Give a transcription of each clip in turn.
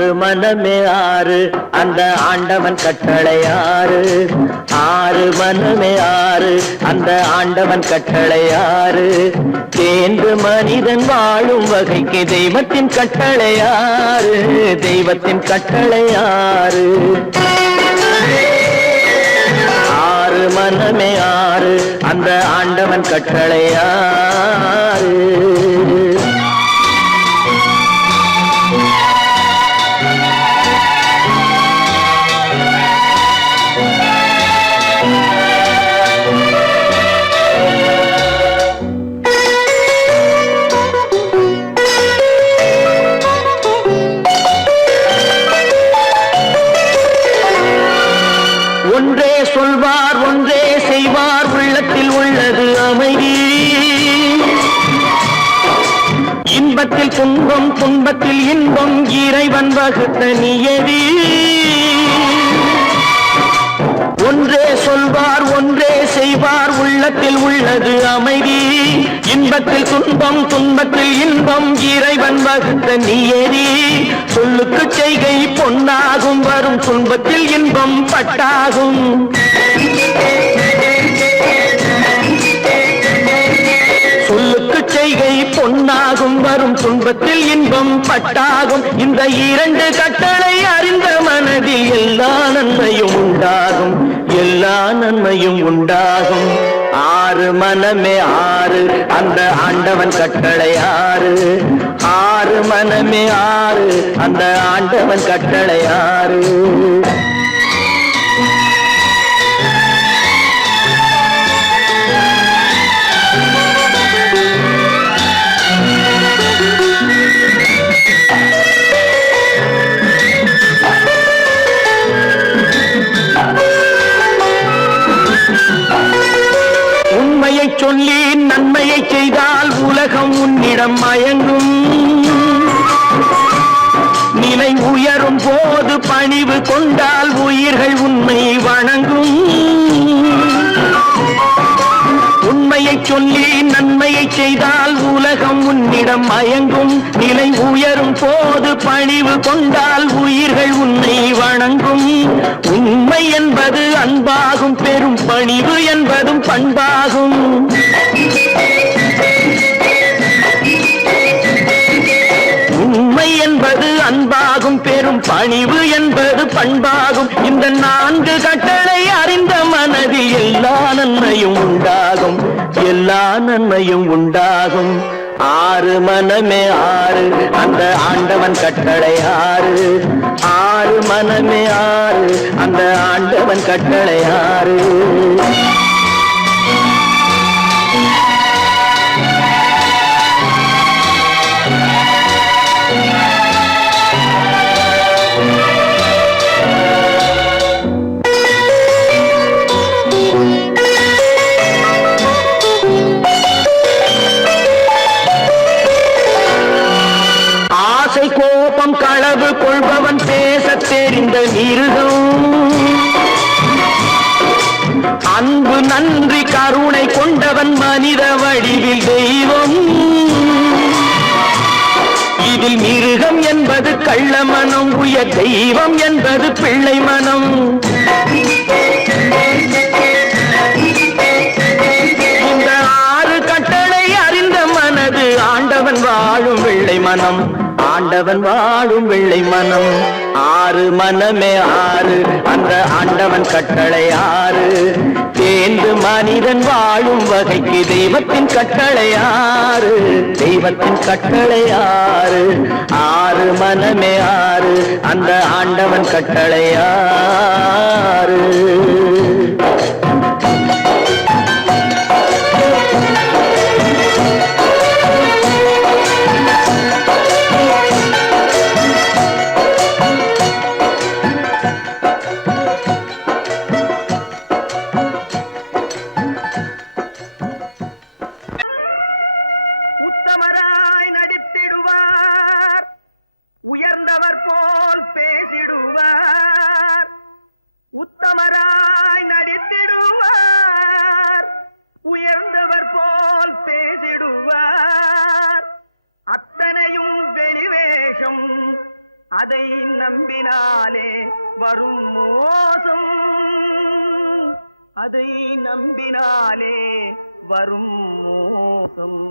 ஆறு மனமே ஆறு அந்த ஆண்டவன் கட்டளை ஆறு. ஆறு மனமே ஆறு அந்த ஆண்டவன் கட்டளை ஆறு. தேர்ந்து மனிதன் வாழும் வகைக்கு தெய்வத்தின் கட்டளை ஆறு. தெய்வத்தின் கட்டளை ஆறு. ஆறு மனமே ஆறு அந்த ஆண்டவன் கட்டளை ஆறு. ஒன்றே சொல்வார் ஒன்றே செய்வார் உள்ளத்தில் உள்ளது அமைதி. இன்பத்தில் துன்பம் துன்பத்தில் இன்பம் இறைவன் வகுத்த நியதி. ஒன்றே சொல்வார் ஒன்றே செய்வார் உள்ளத்தில் உள்ளது அமைதி. இன்பத்தில் துன்பம் துன்பத்தில் இன்பம் இறைவன் வகுத்த நியதி. சொல்லுக்கு செய்கை பொன்னாகும் வரும் துன்பத்தில் இன்பம் பட்டாகும். சொல்லுக்கு செய்கை பொன்னாகும் வரும் துன்பத்தில் இன்பம் பட்டாகும். இந்த இரண்டு கட்டளை அறிந்த மனதில் எல்லா நன்மையும் உண்டாகும். எல்லா நன்மையும் உண்டாகும். ஆறு மனமே ஆறு அந்த ஆண்டவன் கட்டளை ஆறு. ஆறு மனமே ஆறு அந்த ஆண்டவன் கட்டளை ஆறு. உண்மையை சொல்லி நன்மையை செய்தால் உலகம் உன்னிடம் மயங்கும். நிலை உயரும் போது பணிவு கொண்டால் உயிர்கள் உன்னை வணங்கும். உண்மையை சொல்லி நன்மையை செய்தால் உலகம் உன்னிடம் மயங்கும். நிலை உயரும் போது பணிவு கொண்டால் உயிர்கள் உன்னை வணங்கும். உண்மை என்பது அன்பாகும். பெரும் பணிவு என்பதும் பண்பாகும். உண்மை என்பது அன்பாகும். பெரும் பணிவு என்பது பண்பாகும். இந்த நான்கு கட்டளை அறிந்த மனதில் எல்லா நன்மையும் உண்டாகும். எல்லா நன்மையும் உண்டாகும். ஆறு மனமே ஆறு அந்த ஆண்டவன் கட்டளை ஆறு. ஆறு மனமே ஆறு அந்த ஆண்டவன் கட்டளை ஆறு. கோபம் களவு கொள்பவன் பேச தெரிந்த மிருகம். அன்பு நன்றி கருணை கொண்டவன் மனித வடிவில் தெய்வம். இதில் மிருகம் என்பது கள்ள மனம். உயர் தெய்வம் என்பது பிள்ளை மனம். இந்த ஆறு கட்டளை அறிந்த மனது ஆண்டவன் வாழும் வெள்ளை மனம். ஆண்டவன் வாழும் வெள்ளை மனம். ஆறு மனமே ஆறு அந்த ஆண்டவன் கட்டளை ஆறு. தேர்ந்து மனிதன் வாழும் வகைக்கு தெய்வத்தின் கட்டளை ஆறு. தெய்வத்தின் கட்டளை ஆறு. ஆறு மனமே ஆறு அந்த ஆண்டவன் கட்டளை ஆறு. உத்தமராய் நடித்திடுவார். உயர்ந்தவர் போல் பேசிடுவார். உத்தமராய் நடித்திடுவார். உயர்ந்தவர் போல் பேசிடுவார். அத்தனையும் வெளிவேஷம். அதை நம்பினாலே வரும் மோசம், அதை நம்பினாலே வரும் மோசம்.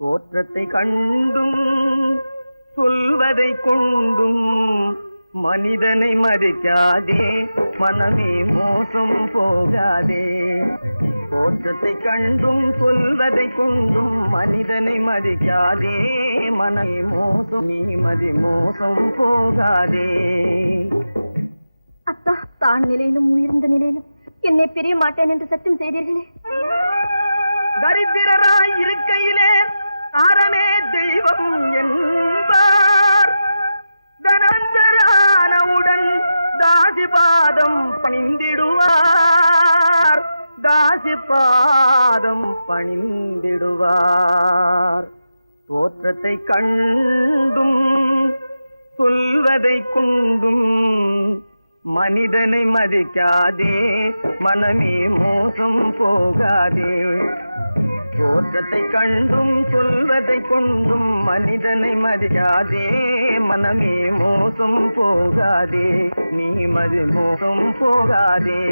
தோற்றத்தை கண்டும் சொல்வதை கொண்டும் மனிதனை மதிக்காதே, மனமே மோசம் போகாதே. தோற்றத்தை கண்டும் சொல்வதை கொண்டும் மனிதனை மதிக்காதே, மனமே மோசம், நீ மதி மோசம் போகாதே. அத்தா, தான் நிலையிலும் உயர்ந்த நிலையிலும் என்னை பிரிய மாட்டேன் என்று சத்தியம் செய்தீர்களே. தரித்திரராய் இருக்கையிலே அறமே தெய்வம் என்பார், தனந்தரானவுடன் தாசிபாதம் பணிந்திடுவார், தாசிபாதம் பணிந்திடுவார். தோற்றத்தை கண்டும் சொல்வதை கொண்டும் மனிதனை மதிக்காதே, மனமே மோசம் போகாதே. தோற்றத்தை கண்டும் சொல்வதை கொண்டும் மனிதனை மதிக்காதே, மனமே மோசம் போகாதே, நீ மதி மோசம் போகாதே.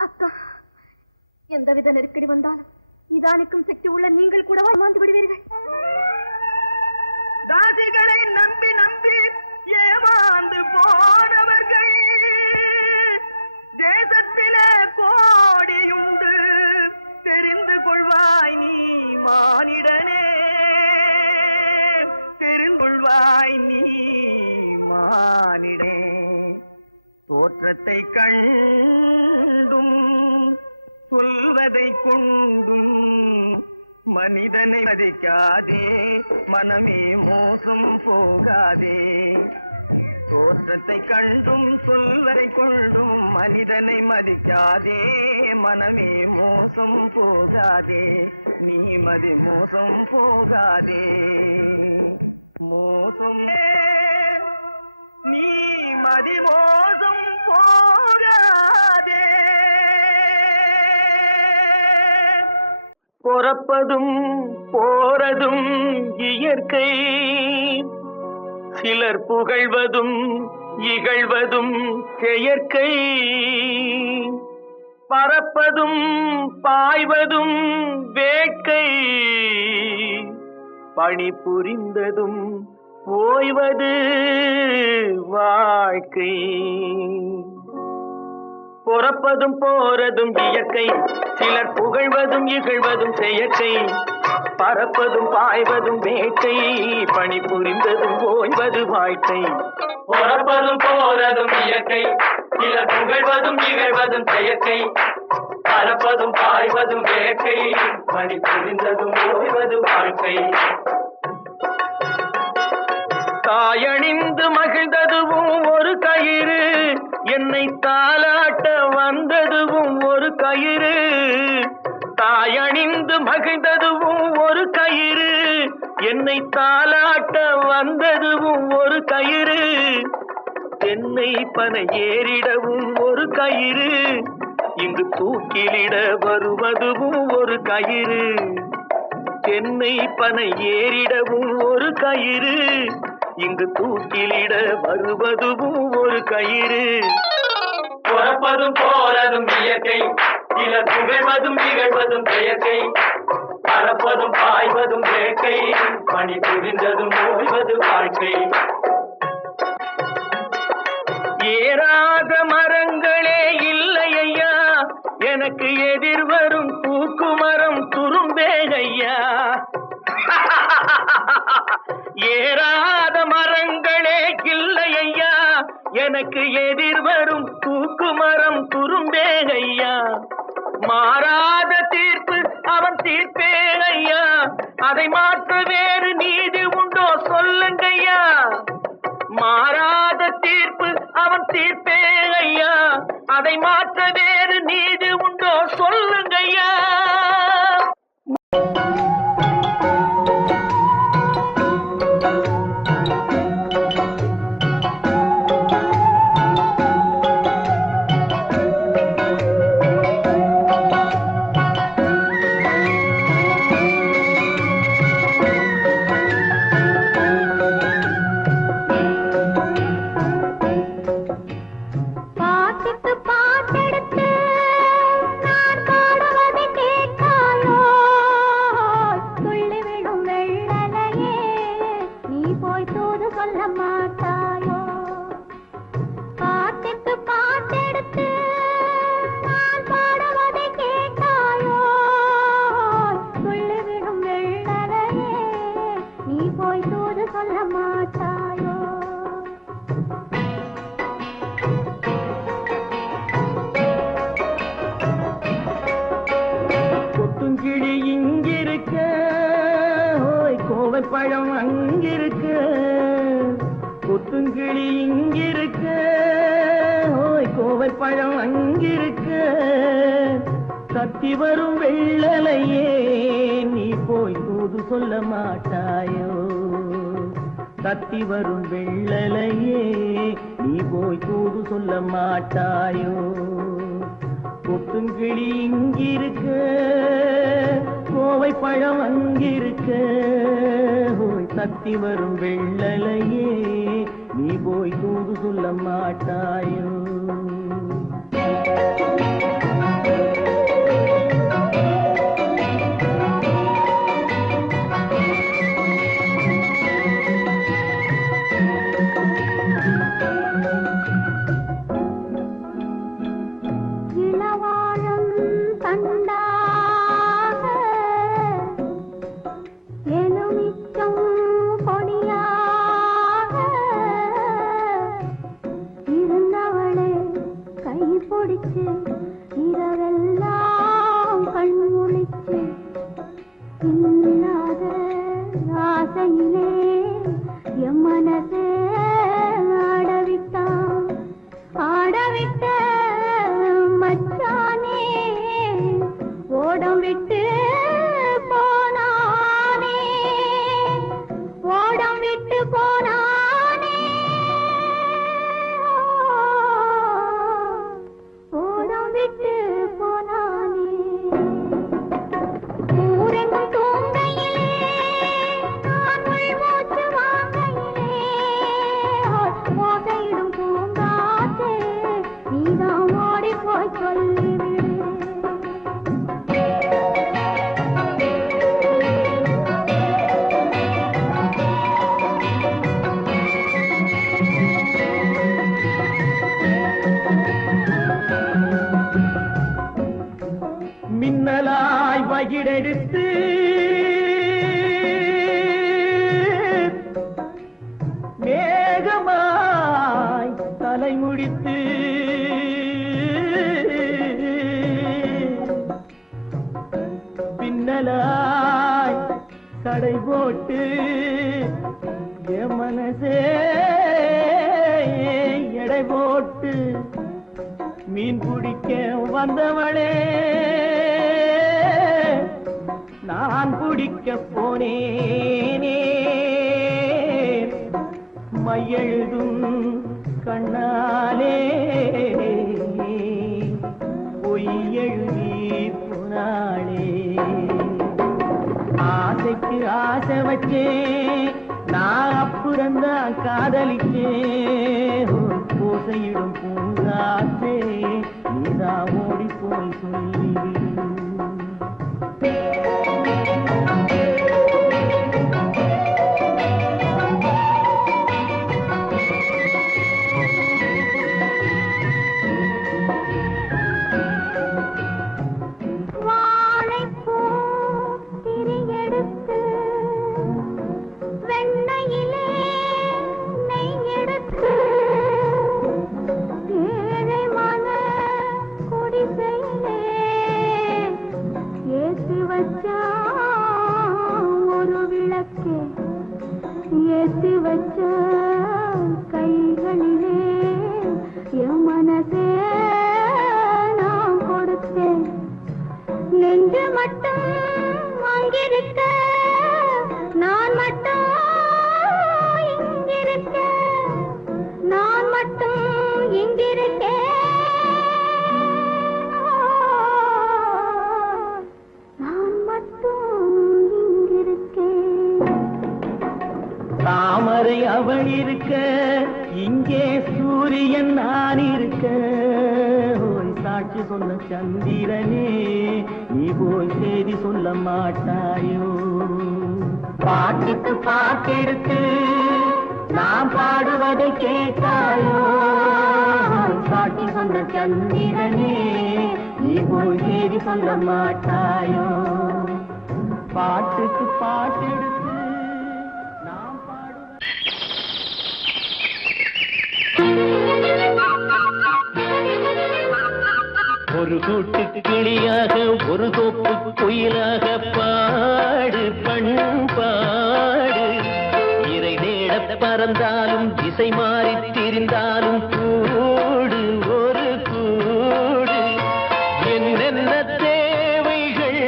அக்கா, எந்தவித நெருக்கடி வந்தாலும் நிதானிக்கும் சக்தி உள்ள நீங்கள் கூடவா ஏமாந்து விடுவீர்கள்? தாசிகளை நம்பி நம்பி ஏமாந்து போனவர்கள் தேசத்திலே கோடியுண்டு, தெரிந்து கொள்வாய் நீ மானிடனே, தெரிந்து கொள்வாய் நீ மானிடனே. தோற்றத்தை கண்டும் சொல்வதை கொண்டும் மனிதனை மதிக்காதே, மனமே மோசம் போகாதே. தோற்றத்தை கண்டும் சொல்வதை கொண்டும் மனிதனை மதிக்காதே, மனமே மோசம் போகாதே, நீ மதி மோசம் போகாதே. மோசம் நீ மதி மோசம் போகாதே. பொறப்பதும் போறதும் இயற்கை, சிலர் புகழ்வதும் இகழ்வதும் செயற்கை. பறப்பதும் பாய்வதும் வேட்கை, பணி புரிந்ததும் ஓய்வது வாழ்க்கை. பொறப்பதும் போறதும் இயற்கை, சிலர் புகழ்வதும் இகழ்வதும் செயற்கை. பறப்பதும் பாய்வதும் வேட்கை, பணி புரிந்ததும் ஓய்வது வாழ்க்கை. பொறப்பதும் போறதும் இயற்கை, சிலர் புகழ்வதும் இகழ்வதும் செயற்கை. பறப்பதும் பாய்வதும் வேட்கை, பணி புரிந்ததும் ஓய்வது வாழ்க்கை. தாயணிந்து மகிழ்ந்ததுவும் ஒரு கயிறு, என்னை தாலாட்ட வந்ததுவும் ஒரு கயிறு. தாயணிந்து மகிழ்ந்ததுவும் ஒரு கயிறு, என்னை தாலாட்ட வந்ததுவும் ஒரு கயிறு. தென்னை பனை ஏறிடவும் ஒரு கயிறு, இங்கு தூக்கிலிட வருவதுவும் ஒரு கயிறு. தென்னை பனை ஏறிடவும் ஒரு கயிறு, இங்கு தூக்கிலிட வருவதுவும் ஒரு கயிறு. பொறப்பதும் போறதும் இயற்கை, சிலர் புகழ்வதும் இகழ்வதும் செயற்கை. பறப்பதும் பாய்வதும் வேட்கை, பணி புரிந்ததும் ஓய்வது வாழ்க்கை. ஏறாத மரங்களே இல்லை ஐயா, எனக்கு எதிர் வரும் தூக்கு மரம் துரும்பேகையா. ஏறாத மரங்களே இல்லை ஐயா, எனக்கு எதிர் வரும் தூக்கு மரம் துரும்பேகையா. மாறாத தீர்ப்பு அவன் தீர்ப்பே ஐயா, அதை மாற்ற வேறு நீதி உண்டோ சொல்லுங்கய்யா. மாறாத தீர்ப்பு அவன் தீர்ப்பே ஐயா, அதை மாற்ற வேறு நீதி உண்டோ சொல்லுங்கய்யா. போய் தூது சொல்ல மாட்டாயோ? பாட்டுக்கு பாட்டெடுத்து நான் பாடுவதை கேட்டாயோ? சொல்லிவிடும் வெள்ளலையே நீ போய் தூது சொல்ல மாட்டாயோ? கொத்துங்கிளி இங்கிருக்க, கோவை பழம் அங்கிருக்க. கொத்துங்கிளி இங்கிருக்க, கோவை பழம் அங்கிருக்க. கத்தி வரும் வெள்ளலையே நீ போய் தூது சொல்ல மாட்டாயோ? கத்தி வரும் வெள்ளலையே நீ போய் தூது சொல்ல மாட்டாயோ? கொத்துங்கிளி இங்கிருக்க, கோவை பழம் அங்கிருக்க. கத்தி வரும் வெள்ளலையே நீ போய் தூது சொல்ல மாட்டாயோ? இரவெல்லாம் கண்முழிச்சு இல்லாத ஆசையிலே என் மனசே ஆடவிட்டான். ஆடவிட்ட மச்சானே ஓடம் விட்டு போனானே, ஓடம் விட்டு போனானே. மின்னலாய் வகிடெடுத்து மேகமாய் தலைமுடித்து பின்னலாய் கடை போட்டு என் மனசே எடை போட்டு மீன் பிடிக்க வந்தவளே நான் பிடிக்க போனேனே. மையெழுதும் கண்ணாலே பொய் எழுதி போனாளே. ஆசைக்கு ஆசை வச்சேன் நான் அப்புறந்தான் காதலிச்சேன். பூசையிடும் பூங்காற்றே நீதான் ஓடி போய் சொல்லிவிடு. ஒரு விளக்கு ஏற்றி வச்ச கைகளிலே என் மனசே நான் கொடுத்தேன். நெஞ்சு மட்டும் அங்கிருக்க நான் மட்டும் இங்கிருக்க, நான் மட்டும் இங்கிருக்கேன். தாமரை அவள் இருக்க இங்கே சூரியன் நான் இருக்க. சாட்சி சொன்ன சந்திரனே நீ போய் செய்தி சொல்ல மாட்டாயோ? பாட்டுக்கு பாட்டெடுத்து நாம் பாடுவதை கேட்டாயோ பாட்டி சொன்ன சந்திரனே நீ போய் செய்தி சொல்ல மாட்டாயோ பாட்டுக்கு பாட்டெடுத்து நாம் ஒரு கூட்டு கிளியாக ஒரு தோப்பு குயிலாக பாடு பண்பாடு இறை தேட பறந்தாலும் திசை மாறி திரிந்தாலும் கூடு ஒரு கூடு என்னென்ன தேவைகள்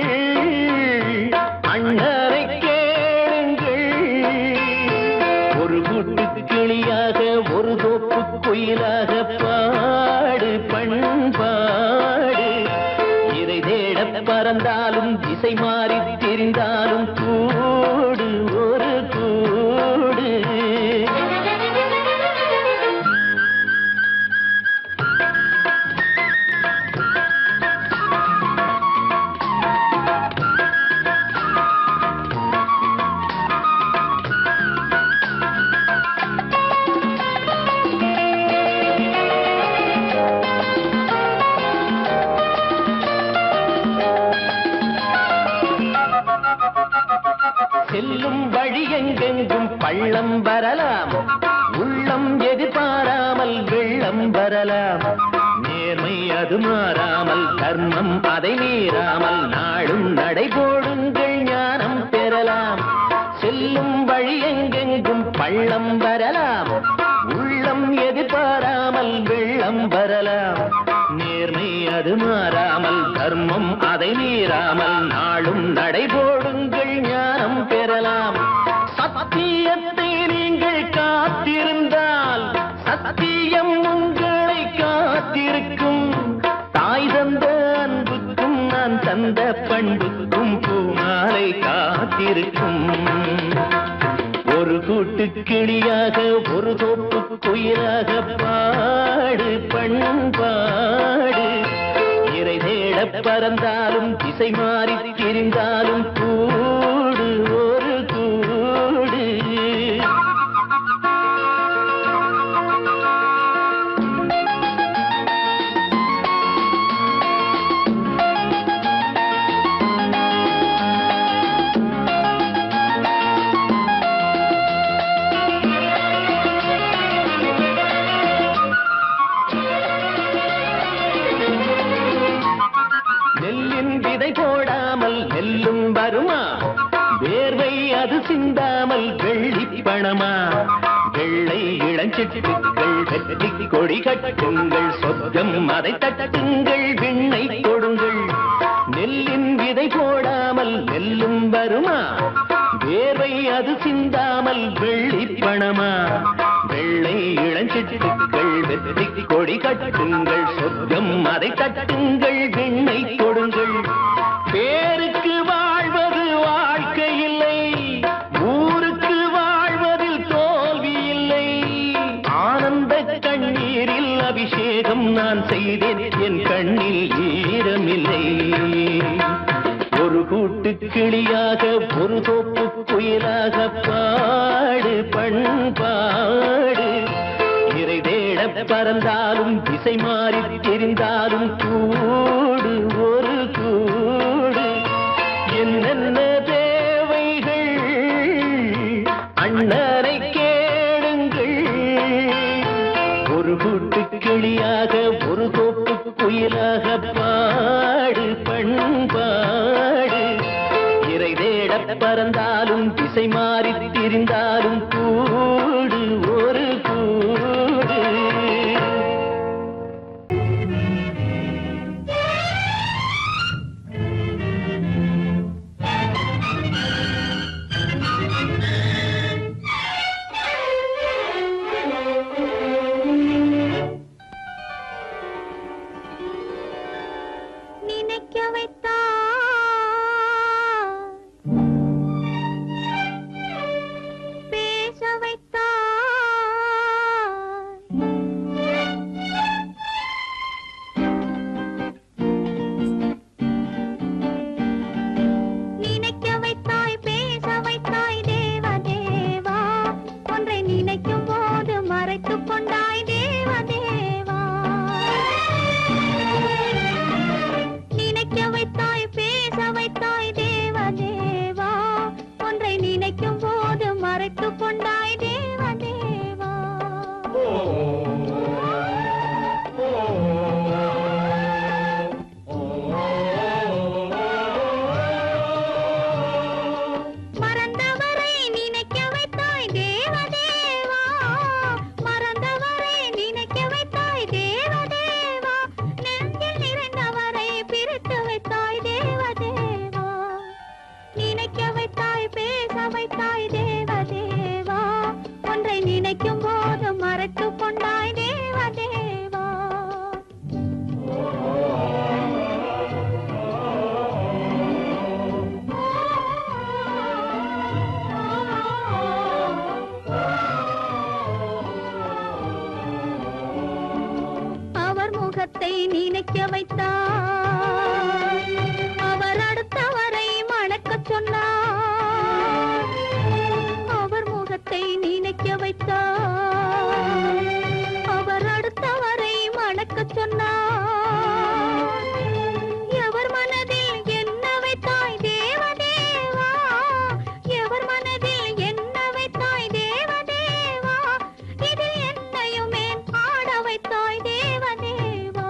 அண்ணரை கேளுங்கள் ஒரு கூட்டு கிளியாக ஒரு தோப்பு குயிலாக பாடு பண்பாடு இறை தேட பறந்தாலும் திசை மாறி திரிந்தாலும் கூடு ஒரு கூடு செல்லும் வழி எங்கெங்கும் பள்ளம் வரலாம் உள்ளம் எதிர்பாராமல் வெள்ளம் வரலாம் நேர்மை அது மாறாமல் தர்மம் அதை மீறாமல் நாடும் நடைபோடுங்கள் ஞானம் பெறலாம் செல்லும் வழி எங்கெங்கும் பள்ளம் வரலாம் உள்ளம் எதிர்பாராமல் வெள்ளம் வரலாம் நேர்மை அது மாறாமல் தர்மம் அதை மீறாமல் நாளும் நடைபோடுங்கள் ஞானம் பெறலாம் சத்தியத்தை நீங்கள் காத்திருந்தால் சத்தியம் உங்களை காத்திருக்கும் தாய் தந்த அன்புக்கும் நான் தந்த பண்புக்கும் பூமாலை காத்திருக்கும் ஒரு கூட்டு கிளியாக ஒரு தோப்பு குயிலாக பாடு பண்பாடு இறை தேட பறந்தாலும் திசை மாறி திரிந்தாலும் கூடு ஒரு கூடு போடாமல் நெல்லும் வருமா வேர்வை அது சிந்தாமல் வெள்ளி பணமா வெள்ளை இளஞ்சிட்டுக்கள் வெற்றி கொடி கட்டுங்கள் சொர்க்கம் அதை தட்டுங்கள் விண்ணை கொடுங்கள் நெல்லின் விதை போடாமல் நெல்லும் வருமா வேர்வை அது சிந்தாமல் வெள்ளி பணமா வெள்ளை இளஞ்சிட்டுக்கள் வெற்றி கொடி கட்டுங்கள் சொர்க்கம் அதை தட்டுங்கள் விண்ணை கொடுங்கள் பேருக்கு வாழ்வது வாழ்க்கை இல்லை ஊருக்கு வாழ்வதில் தோல்வி இல்லை ஆனந்த கண்ணீரில் அபிஷேகம் நான் செய்தேன் என் கண்ணில் ஈரமில்லை ஒரு கூட்டு கிளியாக ஒரு தோப்பு குயிலாக பாடு பண்பாடு இறை தேட பறந்தாலும் திசை மாறி தெரிந்தாலும் கூடு ஒரு கூடு என்னென்ன தேவைகள் அண்ணனை கேளுங்கள் ஒரு கூட்டு கிளியாக ஒரு தோப்பு குயிலாக பாடு பண்பாடு இறை தேட பறந்தாலும் திசை மாறி திரிந்தாலும் கூடு ஒரு கூடு நினைக்க வைத்தா பேச வை நினைக்கும் போது மறைத்து கொண்டாய் தேவதேவா. அவர் முகத்தை நினைக்க வைத்தார், அவர் அடுத்தவரை மணக்கச் சொன்னார். அவர் முகத்தை நினைக்க வைத்தார், அவர் அடுத்தவரை மணக்கச் சொன்னார். எவர் மனதில் என்ன வைத்தாய் தேவதேவா, எவர் மனதில் என்ன வைத்தாய் தேவதேவா, இதில் என்னையுமே ஆட வைத்தாய் தேவதேவா.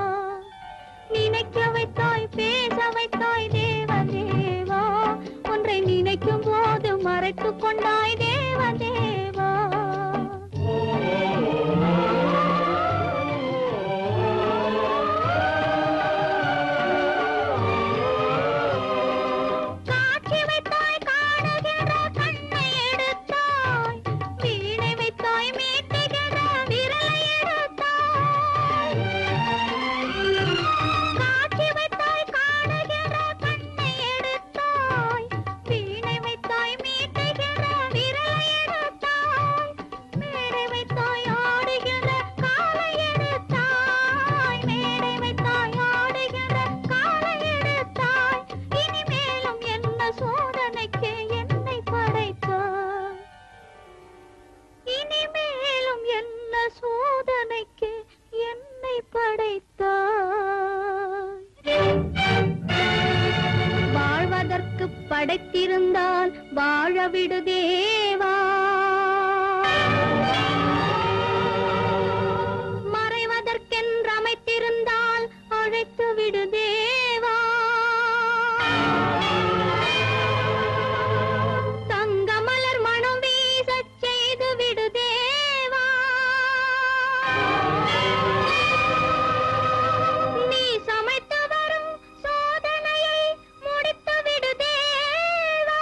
நினைக்க வைத்தாய், பேச வைத்தாய் தேவதேவா, ஒன்றை நினைக்கும் போது மறைத்து கொண்டாய் தேவதேவா. காட்சி வைத்தாய், காணுகிற கண்ணை எடுத்தாய், வீணை வைத்தாய், மீட்டுகிற விரலை எடுத்தாய். காட்சி வைத்தாய், காணுகிற கண்ணை எடுத்தாய், வீணை வைத்தாய், மீட்டுகிற விரலை எடுத்தாய். மேடை வைத்தாய், ஆடுகிற காலை எடுத்தாய், மேடை வைத்தாய், ஆடுகிற காலை எடுத்தாய். இனிமேலும் என்ன சோதனைக்கு என்னை படைத்தாய், இனிமேலும் என்ன சோதனைக்கு என்னை படைத்தாய். வாழ்வதற்கு படைத்திருந்தால் வாழ விடு தேவா, மறைவதற்கென்று அமைத்திருந்தால் அழைத்து விடு தேவா. தங்க மலர் மனம் வீசச் செய்து விடு தேவா. நீ சமைத்து வரும் சோதனையை முடித்து விடு தேவா.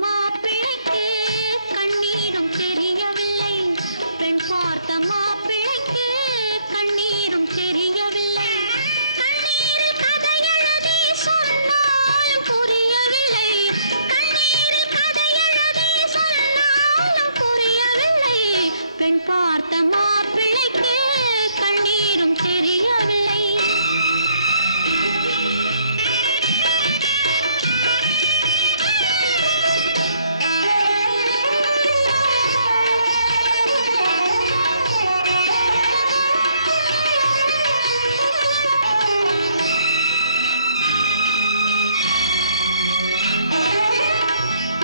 மாப்பிள்ளைக்கு கண்ணீரும் தெரியவில்லை. பெண் பார்த்த மாப்பிள்ளைக்கு கண்ணீரும் தெரியவில்லை. கண்ணீரில் கதை எழுதி சொன்னாலும் புரியவில்லை. கண்ணீரில் கதை எழுதி சொன்னாலும் புரியவில்லை. பெண் பார்த்த மாப்பிள்ளைக்கு கண்ணீரும் தெரியவில்லை.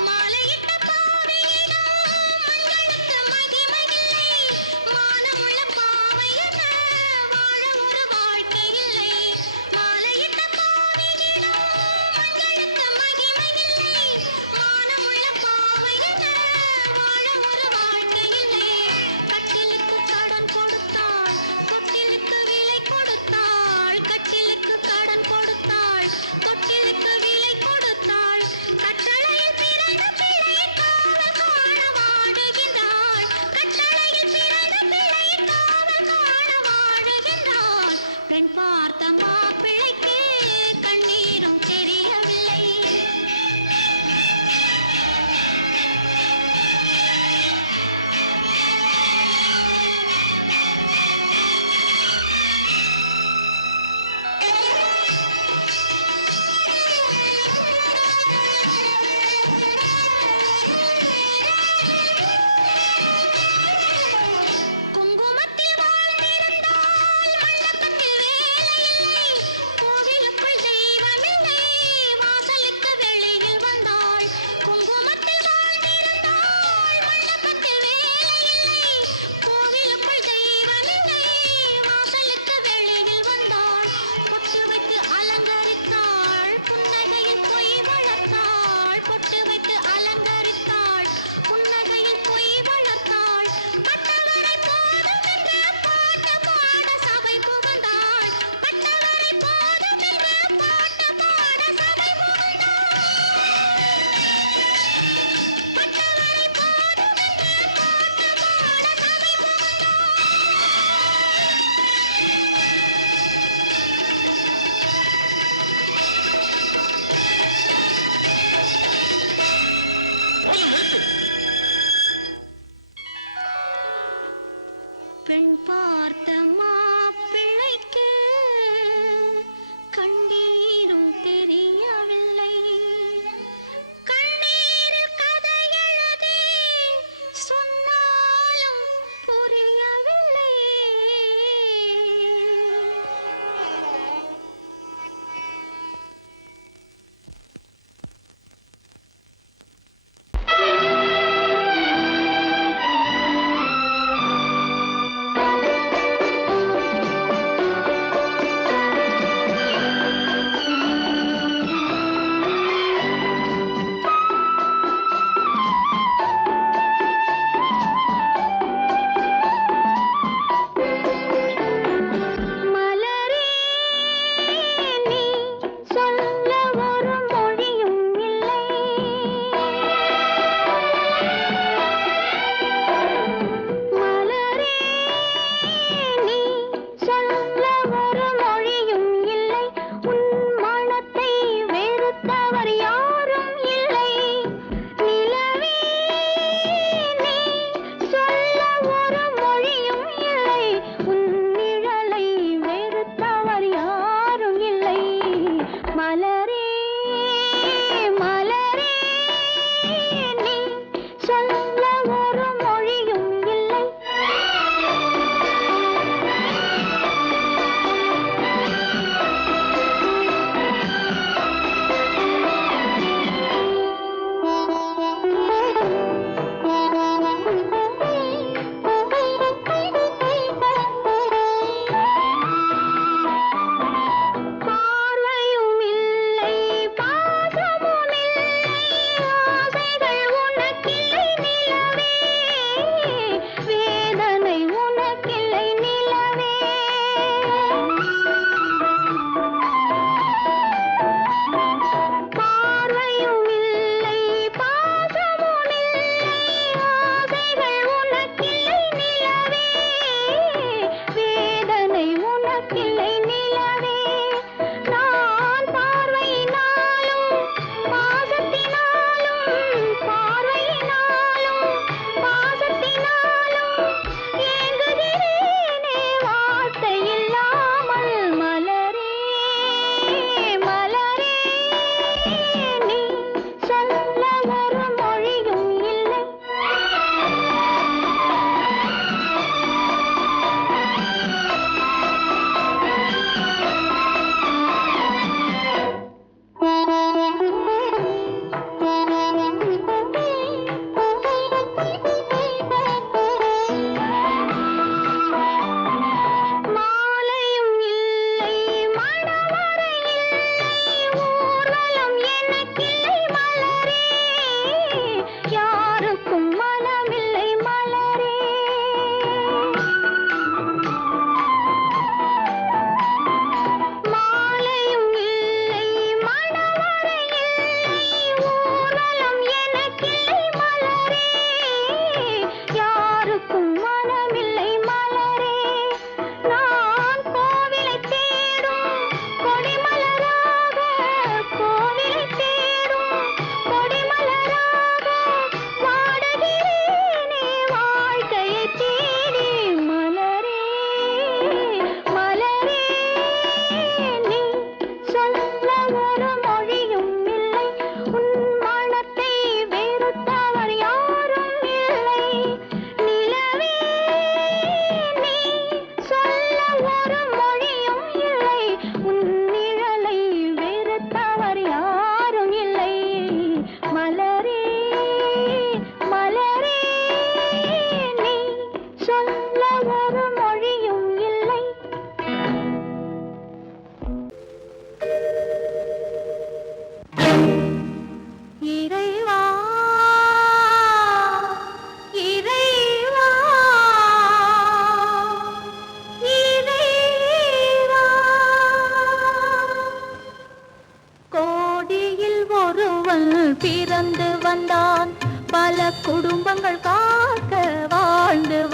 மாலையிட்ட பாவையிடம் மங்களுக்கு மகிமையில்லை. மானமுள்ள பாவையென வாழ ஒரு வாழ்க்கை இல்லை. மாலையிட்ட பாவையிடம் மங்களுக்கு மகிமையில்லை. மானமுள்ள பாவையென வாழ ஒரு வாழ்க்கை இல்லை. கட்டிலுக்கு கடன் கொடுத்தாள், தொட்டிலுக்கு விலை கொடுத்தாள். கட்டிலுக்கு கடன் கொடுத்தாள், தொட்டிலுக்கு விலை கொடுத்தாள். கட்டளையில் பிறந்த பிள்ளை காவல் காண வாடுகின்றாள். கட்டளையில் பிறந்த பிள்ளை காவல் காண வாடுகின்றாள். பெண் பார்த்த மாப்பிள்ளைக்கு கண்ணீரும் தெரியவில்லை. குங்குமத்தில் வாழ்ந்திருந்தால் மண்டபத்தில் வேலையில்லை. கோவிலுக்குள் தெய்வமில்லை. வாசலுக்கு வெளியில் வந்தாள். குங்குமத்தில் வாழ்ந்திருந்தால் மண்டபத்தில் வேலையில்லை. கோவிலுக்குள் தெய்வமில்லை. வாசலுக்கு வெளியில் வந்தாள். பொட்டு வைத்து அலங்கரித்தாள். புன்னகையில் பொய் வளர்த்தாள். பொட்டு வைத்து அலங்கரித்தாள். புன்னகையில் பொய் வளர்த்தாள். பட்டவரை போதும் என்று பாட்டு பாட சபை புகுந்தாள். பட்டவரை போதும் என்று பாட்டு பாட சபை புகுந்தாள். பட்டவரை போதும் என்று பாட்டு பாட சபை போதும், நிறுத்து. பெண் பார்த்த மாப்பிள்ளைக்கு கண்ணீரும் தெரியவில்லை. கண்ணீரில் கதை எழுதி சொன்னாலும் புரியவில்லை.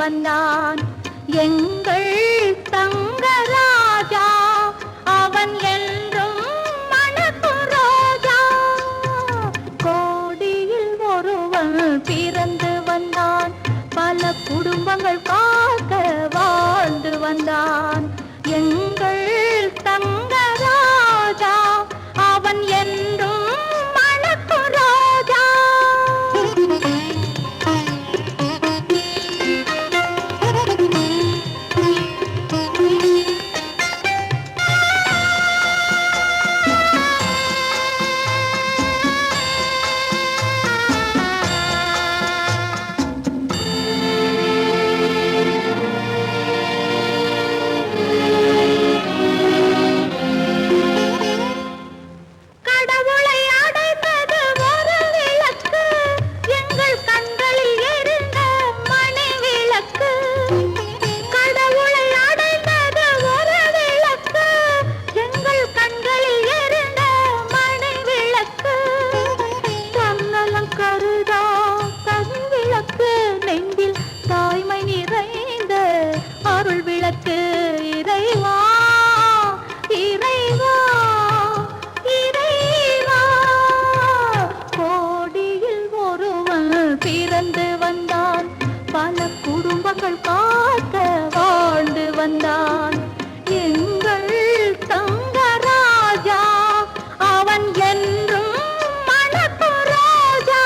வந்தான் எங்கள் தங்கராஜா அவன் என்றும் மணக்கும் ரோஜா கோடியில் ஒருவன் பிறந்து வந்தான் பல குடும்பங்கள் காக்க வாழ்ந்து வந்தான் எங்கள் தங்கராஜா அவன் என்றும் மணக்கும் ரோஜா பிறந்து வந்தான் பல குடும்பங்கள் காக்க வாழ்ந்து வந்தான் எங்கள் தங்கராஜா அவன் என்றும் மணக்கும் ரோஜா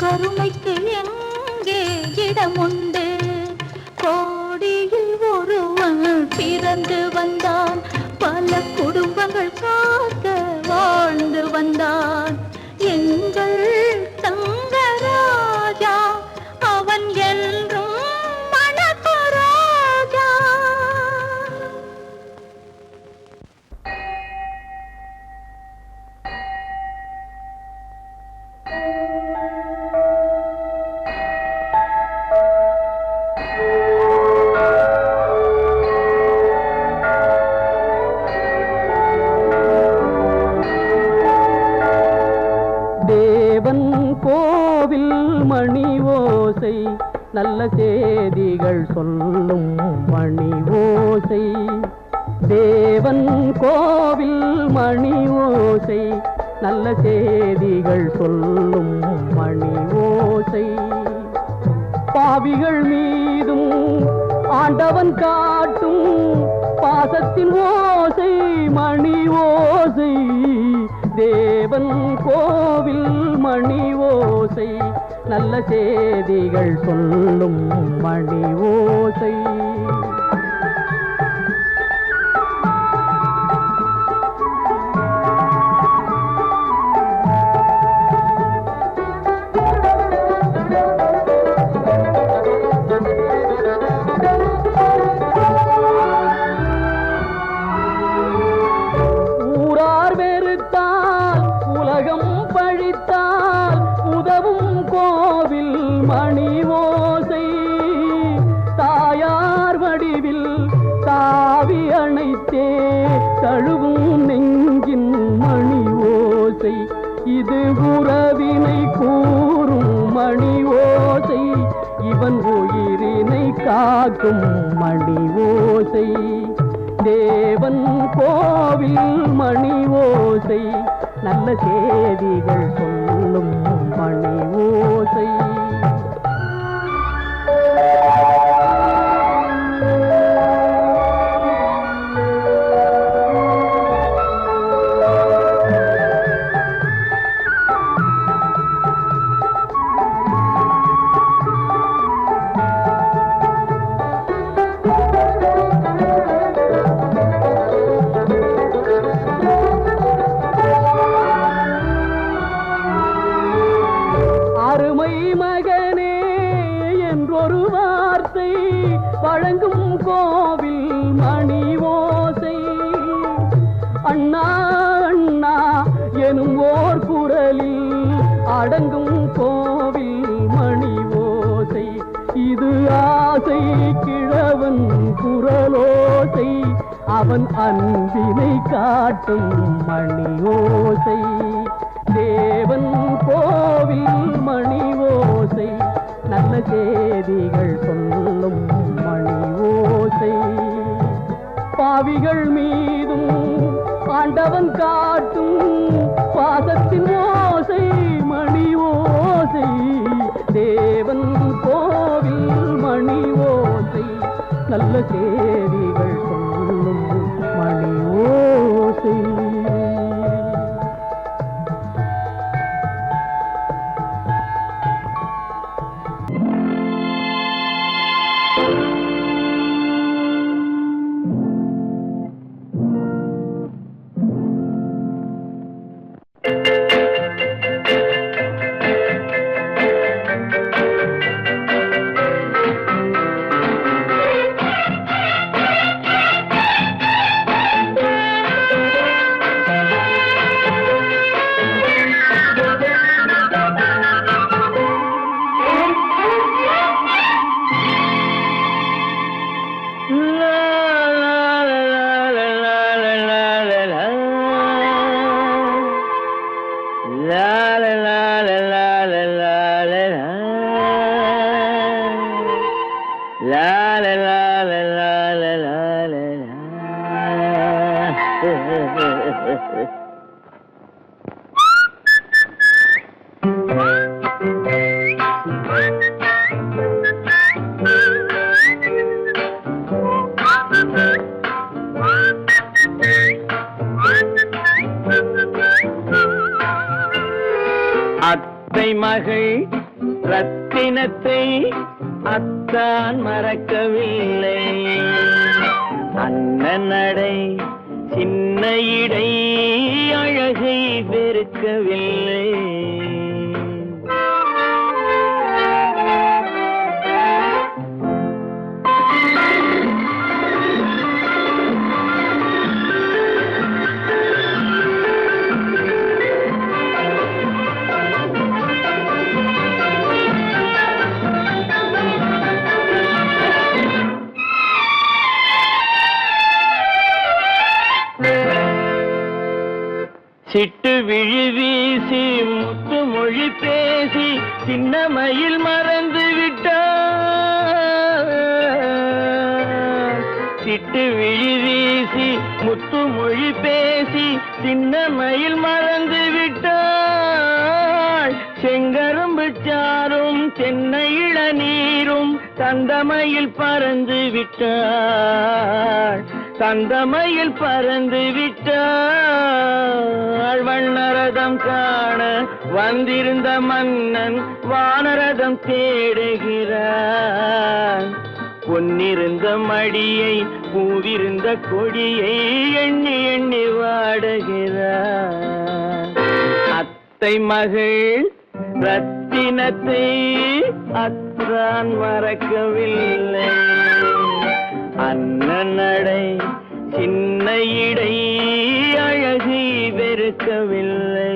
கருணைக்கு எங்கே இடமுண்டு கோடியில் ஒருவன் பிறந்து வந்தான் பல குடும்பங்கள் காக்க வாழ்ந்து வந்தான் எங்கள் தங்கராஜா அவன் என்றும் மணக்கும் ரோஜா கோவில் மணி ஓசை நல்ல செய்திகள் சொல்லும் மணி ஓசை தேவன் கோவில் மணி ஓசை நல்ல செய்திகள் சொல்லும் மணி ஓசை பாவிகள் மீதும் ஆண்டவன் காட்டும் பாசத்தின் ஓசை மணி ஓசை தேவன் கோவில் மணி ஓசை நல்ல செய்திகள் சொல்லும் மணி ஓசை மணி ஓசை தாயார் வடிவில் தாவி அணைத்தே தழுவும் நெஞ்சின் மணி ஓசை இது உறவினை கூறும் மணி ஓசை இவன் உயிரினை கா காக்கும் மணி ஓசை, தேவன் கோவில் மணி ஓசை, நல்ல செய்திகள் சொல்லும் மணி ஓசை. வழங்கும் கோவில் மணி ஓசை, அண்ணா அண்ணா எனும் ஓர் குரலில் அடங்கும் கோவில் மணி ஓசை. இது ஆசை கிழவன் குரலோசை, அவன் அன்பினை காட்டும் மணி ஓசை. தேவன் கோவில் மணி ஓசை, நல்ல செய்திகள் சொல்லும் மணி ஓசை. பாவிகள் மீதும் ஆண்டவன் காட்டும் பாசத்தின் ஓசை மணி ஓசை. தேவன் கோவில் மணி ஓசை, நல்ல செய்திகள் சொல்லும் மணி ஓசை. அத்தை மகள் ரத்தினத்தை அத்தான் மறக்கவில்லை, அண்ணன் நடை சின்ன இடை அழகை வெறுக்கவில்லை. சிட்டு விழி வீசி முத்து மொழி பேசி சின்ன மயில் மறந்து விட்டார். சிட்டு விழி வீசி முத்து மொழி பேசி சின்ன மயில் மறந்து விட்டாள். செங்கரும்பு சாரும் தென்னை இளநீரும் தந்தமயில் பறந்து விட்டாள். தந்தமயில் பறந்து விட்டாள். வண்ணரதம் காண வந்திருந்த மன்னன் வானரதம் தேடுகிறான். பொன்னிருந்த மடியை பூவிருந்த கொடியை எண்ணி எண்ணி வாடுகிறான். அத்தை மகள் ரத்தினத்தை அத்தான் மறக்கவில்லை, அண்ணன் நடை சின்ன இடை அழகை வெறுக்கவில்லை.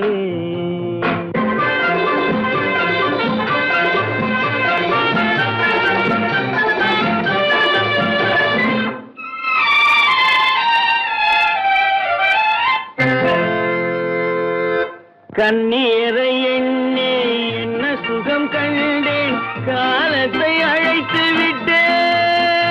கண்ணீரை எண்ணி என்ன சுகம் கண்டேன், காலத்தை அழைத்து விட்டேன்.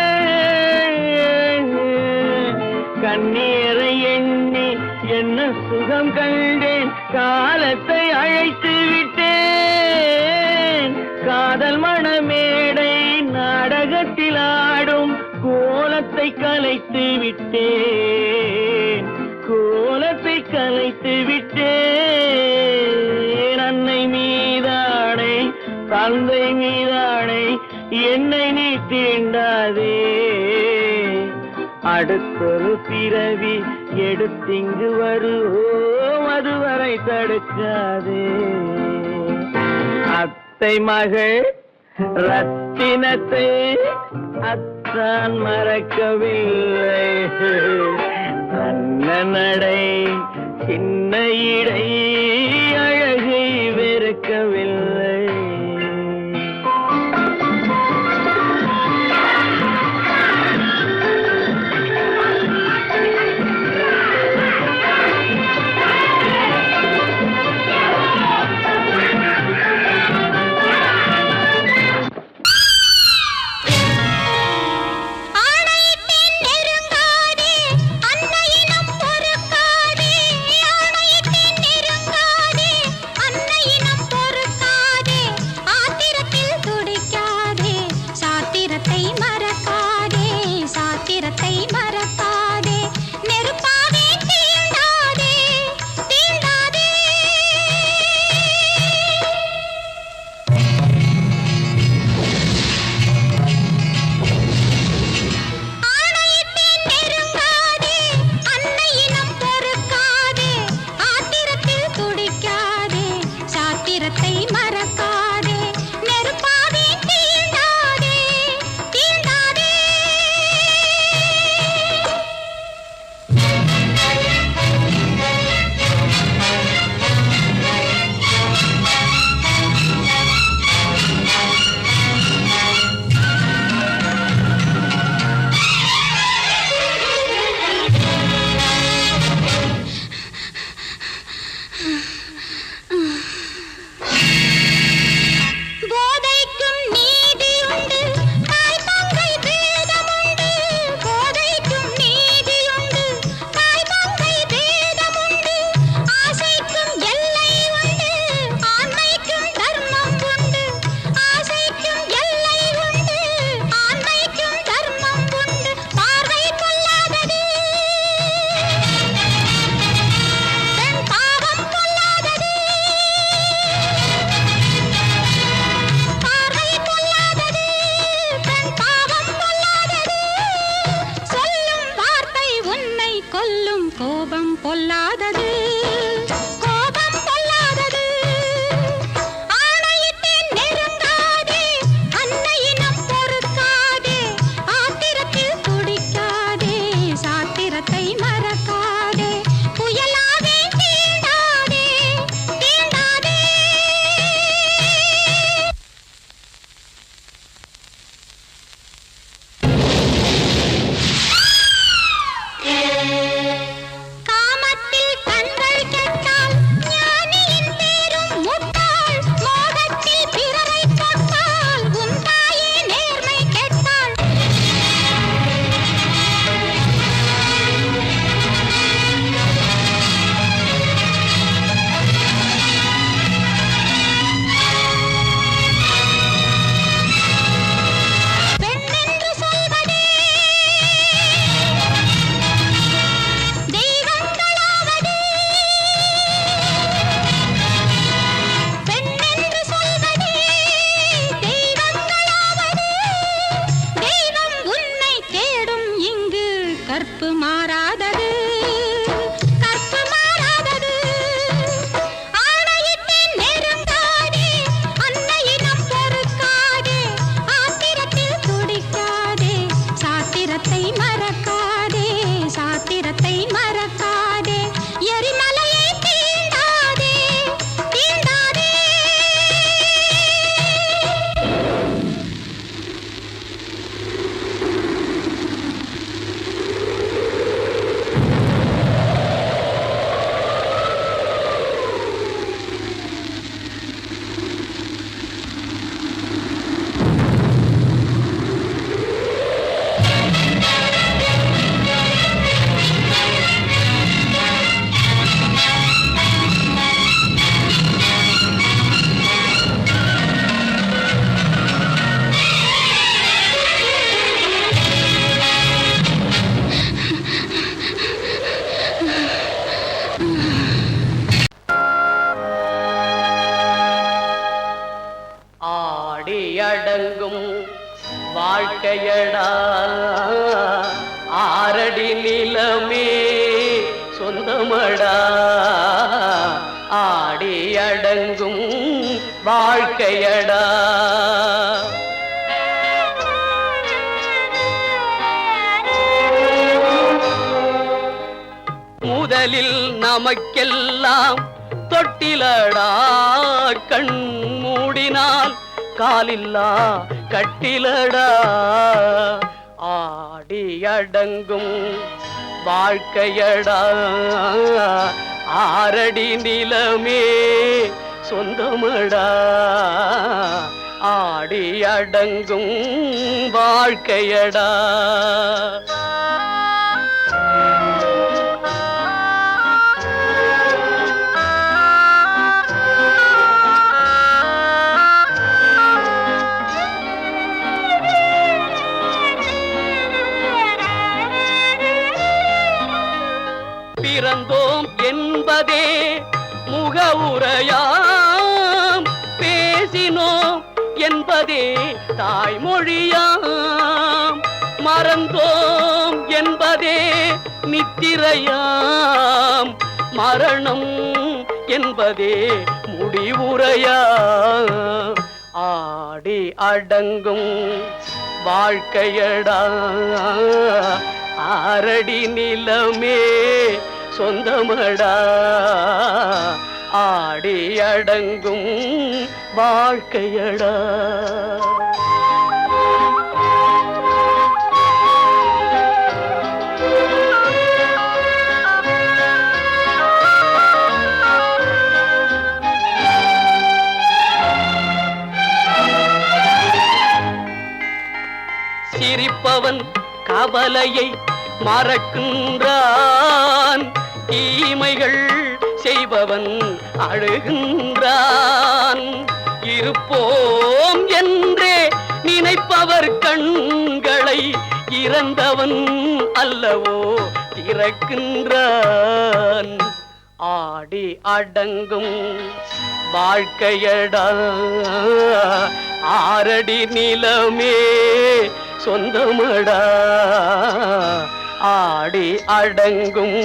உலகத்தில் ஆடும் கோலத்தை கலைத்து விட்டேன், கோலத்தை கலைத்து விட்டேன். அன்னை மீதானை தந்தை மீதானை என்னை நீ தீண்டாதே, அடுத்தொரு பிறவி எடுத்திங்கு வருவோம், அதுவரை தடுக்காதே. அத்தை மகள் ரத்தினத்தை அத்தான் மறக்கவில்லை, அண்ணன் நடை சின்ன இடை அழகை வெறுக்கவில்லை. வாழ்க்கையடா ஆரடி நிலமே சொந்தமடா ஆடி அடங்கும் வாழ்க்கையடா. முதலில் நமக்கெல்லாம் தொட்டிலடா கண் மூடினால் காலில்லா கட்டிலடா ஆடி அடங்கும் வாழ்க்கையடா ஆரடி நிலமே சொந்தமடா ஆடி அடங்கும் வாழ்க்கையடா. பிறந்தோம் என்பதே முகவுரையாம் பேசினோம் என்பதே தாய்மொழியாம் மறந்தோம் என்பதே நித்திரையாம் மரணம் என்பதே முடிவுரையாம் ஆடி அடங்கும் வாழ்க்கையடா ஆரடி நிலமே சொந்தமடா ஆடி அடங்கும் வாழ்க்கையடா. சிரிப்பவன் கவலையை மறக்கின்றான் தீமைகள் செய்பவன் அழுகின்றான் இருப்போம் என்றே நினைப்பவர் கண்களை இறந்தவன் அல்லவோ திறக்கின்றான் ஆடி அடங்கும் வாழ்க்கையடா ஆரடி நிலமே சொந்தமடா ஆடி அடங்கும்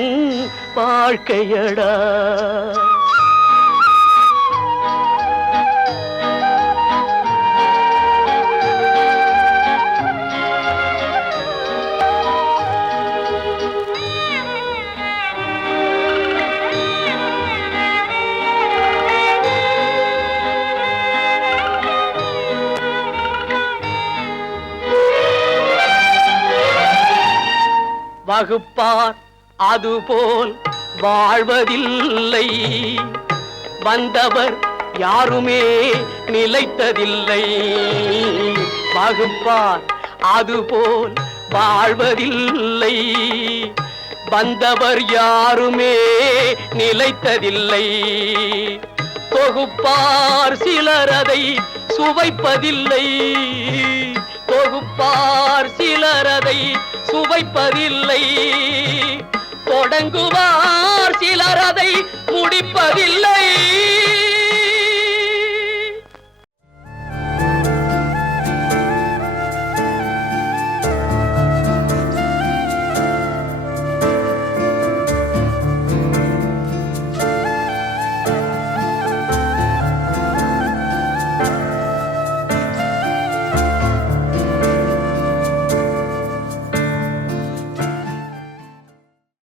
வாழ்க்கையடா. வகுப்பார் அதுபோல் வாழ்வதில்லை வந்தவர் யாருமே நிலைத்ததில்லை வகுப்பார் அதுபோல் வாழ்வதில்லை வந்தவர் யாருமே நிலைத்ததில்லை தொகுப்பார் சிலர் அதை சுவைப்பதில்லை தொகுப்பார் சிலர் அதை சுவைப்பதில்லை தொடங்குவார் சிலர் அதை முடிப்பதில்லை